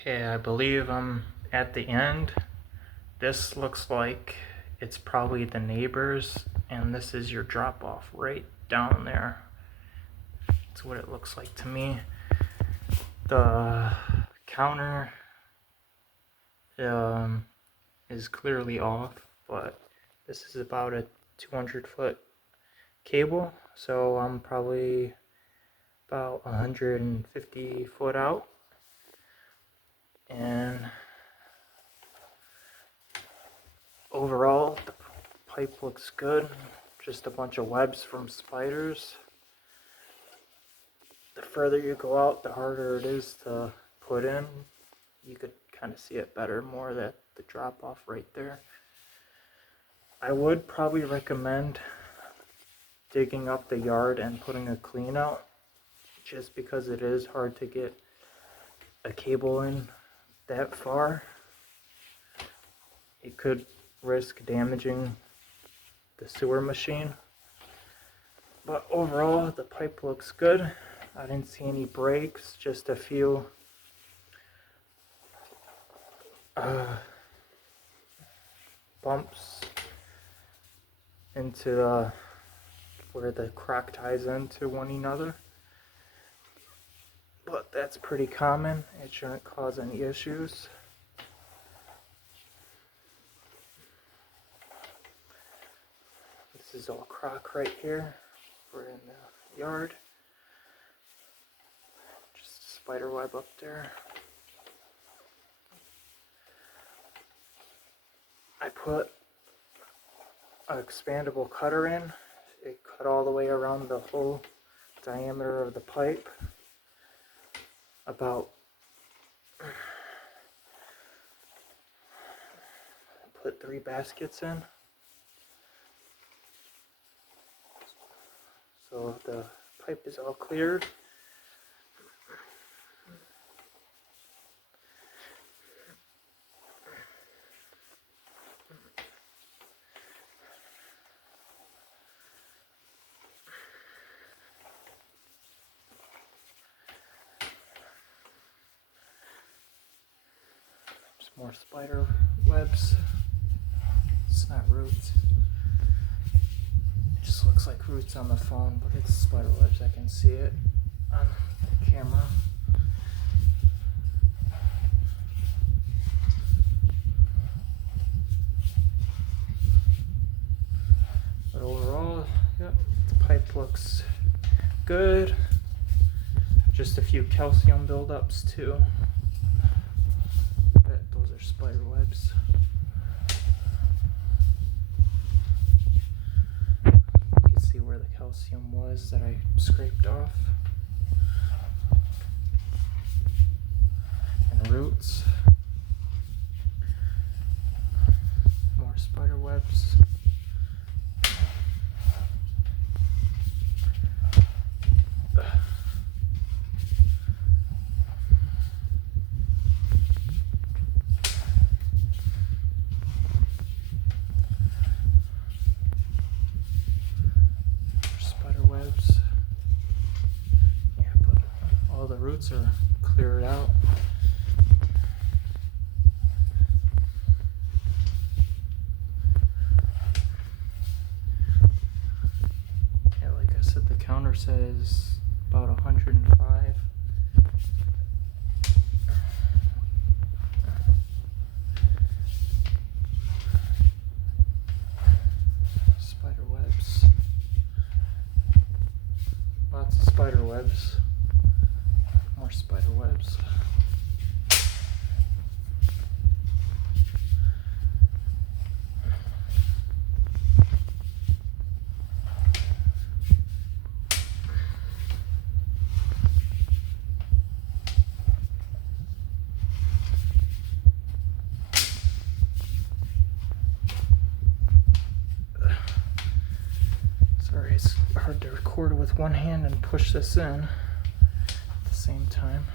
Okay, I believe I'm at the end. This looks like it's probably the neighbors, and this is your drop off right down there. That's what it looks like to me. The counter is clearly off, but this is about a 200-foot cable, so I'm probably about 150 foot out. And overall, the pipe looks good. Just a bunch of webs from spiders. The further you go out, the harder it is to put in. You could kind of see it better more, that the drop off right there. I would probably recommend digging up the yard and putting a clean out, just because it is hard to get a cable in that far. It could risk damaging the sewer machine. But overall, the pipe looks good. I didn't see any breaks, just a few bumps into where the crack ties into one another. But that's pretty common. It shouldn't cause any issues. This is all crock right here. We're in the yard. Just a spider web up there. I put an expandable cutter in. It cut all the way around the whole diameter of the pipe. Put 3 baskets in. So the pipe is all cleared. Some more spider webs. It's not roots. It just looks like roots on the phone, but it's spider webs. I can see it on the camera. But overall, yep, the pipe looks good. Just a few calcium buildups too. Bet those are spider webs. You can see where the calcium was that I scraped off. And roots. More spider webs. Yeah, but all the roots are cleared out. Yeah, like I said, the counter says about 105. Spider webs. Lots of spider webs. More spider webs. Sorry, it's hard to record with one hand and push this in at the same time.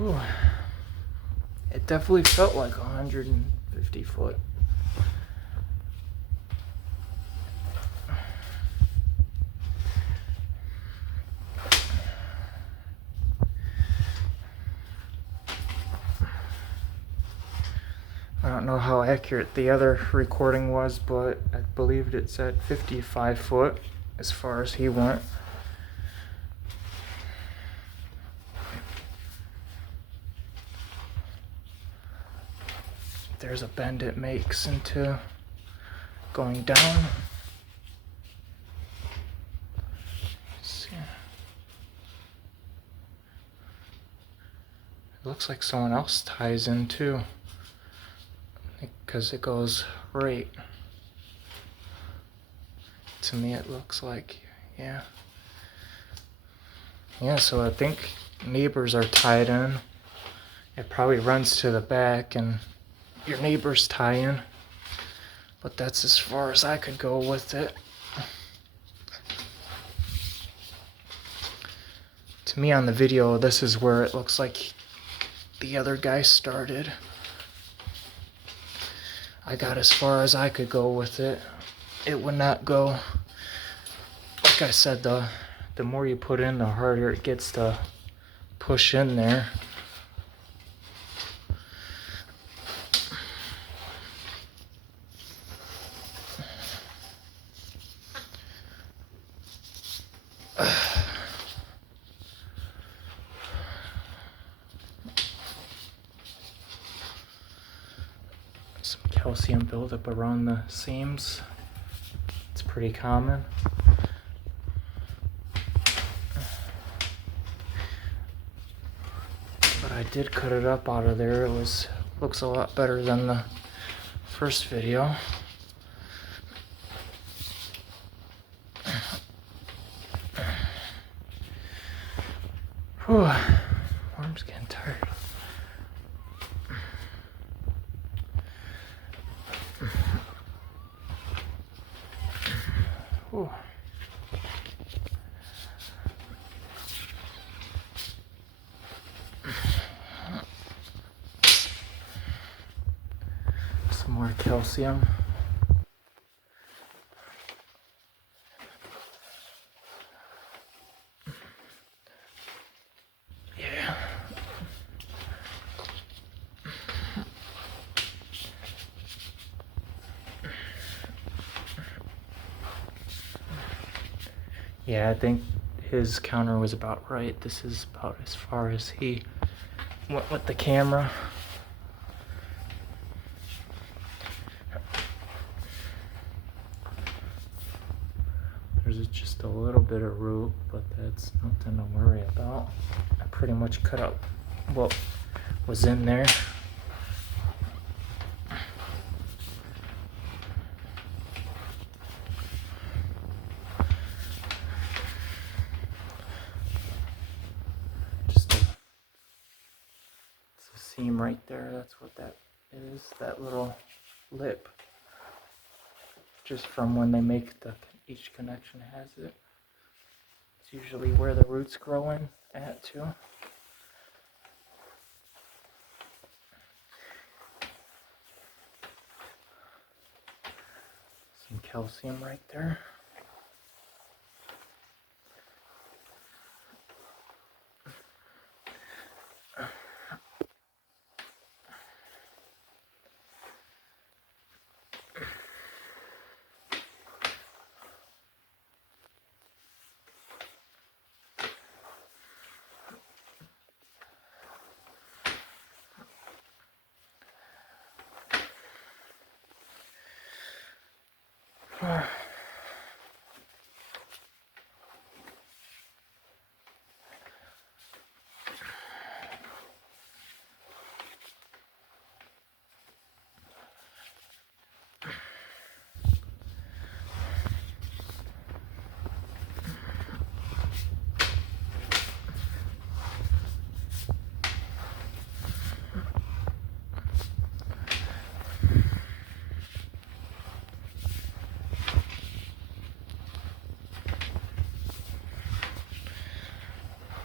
Ooh. It definitely felt like 150 foot. don't know how accurate the other recording was, but I believed it said 55 foot as far as he went. There's a bend it makes into going down. Let's see. It looks like someone else ties in too, because it goes right. To me it looks like, yeah. Yeah, so I think neighbors are tied in. It probably runs to the back and your neighbors tie in. But that's as far as I could go with it. To me on the video, this is where it looks like the other guy started. I got as far as I could go with it. It would not go. Like I said, the more you put in, the harder it gets to push in there. Some calcium buildup around the seams. It's pretty common. But I did cut it up out of there. It looks a lot better than the first video. Whew, arm's getting tired. Whew. Some more calcium. Yeah. Yeah, I think his counter was about right. This is about as far as he went with the camera. There's just a little bit of root, but that's nothing to worry about. I pretty much cut out what was in there. It's a seam right there. That's what that is. That little lip. Just from when they make each connection has it. It's usually where the roots grow in at too. Some calcium right there.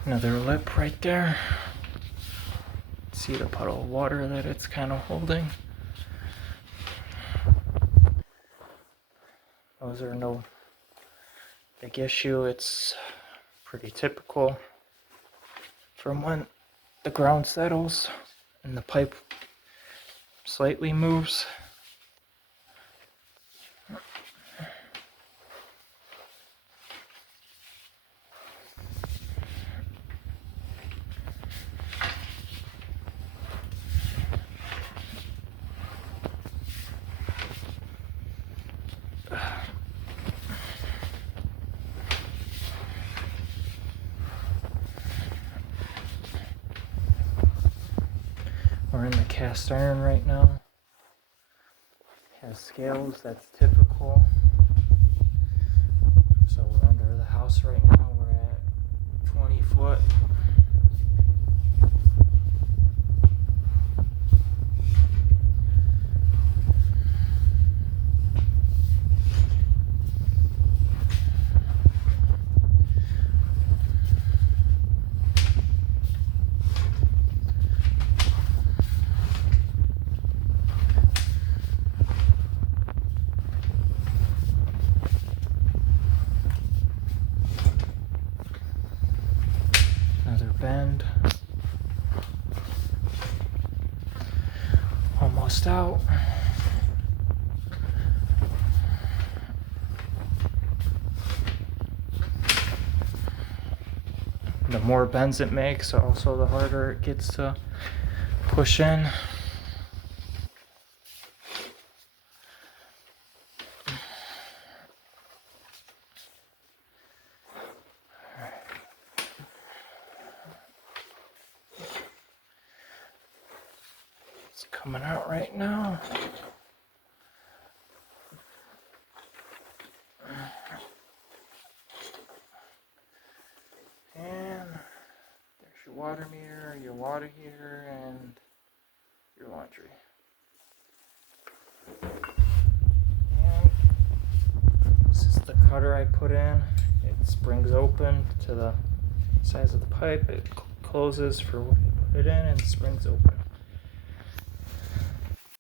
Another lip right there. See the puddle of water that it's kind of holding. Those are no big issue. It's pretty typical from when the ground settles and the pipe slightly moves. We're in the cast iron right now. Has scales, that's typical. So we're under the house right now. We're at 20 foot. Another bend. Almost out. The more bends it makes, also the harder it gets to push in. It's coming out right now. And there's your water meter, your water heater, and your laundry. And this is the cutter I put in. It springs open to the size of the pipe. It closes for when you put it in and springs open.